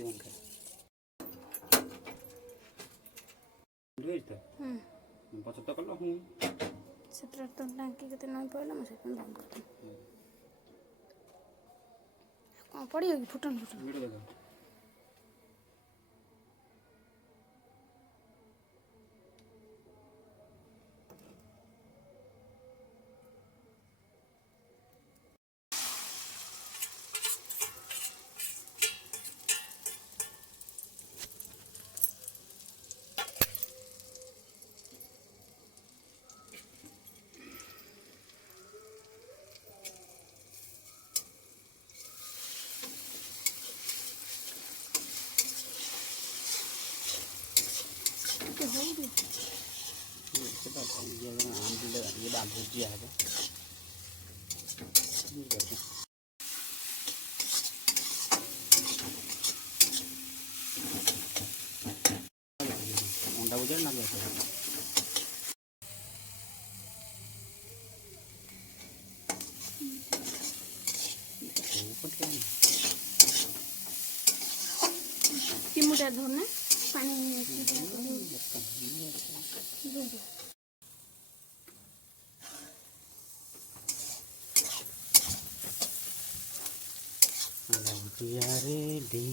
వంకాయ ପଛ କଲ ହୁଁ ସେଥିରେ ତ ଟାଙ୍କି କେତେ ନଈ ପଡ଼ିଲା ମୁଁ ସେଥିପାଇଁ ବନ୍ଦ କରିଦେଲି। କ'ଣ ପଡ଼ିବ କି ଫୁଟଣ ଭିଡ଼ିଓ ଦେଖ ସେଟା ଇଏ ଭୁଜିଆ ହେବ ବୁଝିପାରୁଛ। ଅଣ୍ଡା ଭୁଜିଆ ନା ଚିମୁଟା ଧରନା ପାଣି ଭୁଜିଆ ରେଡି।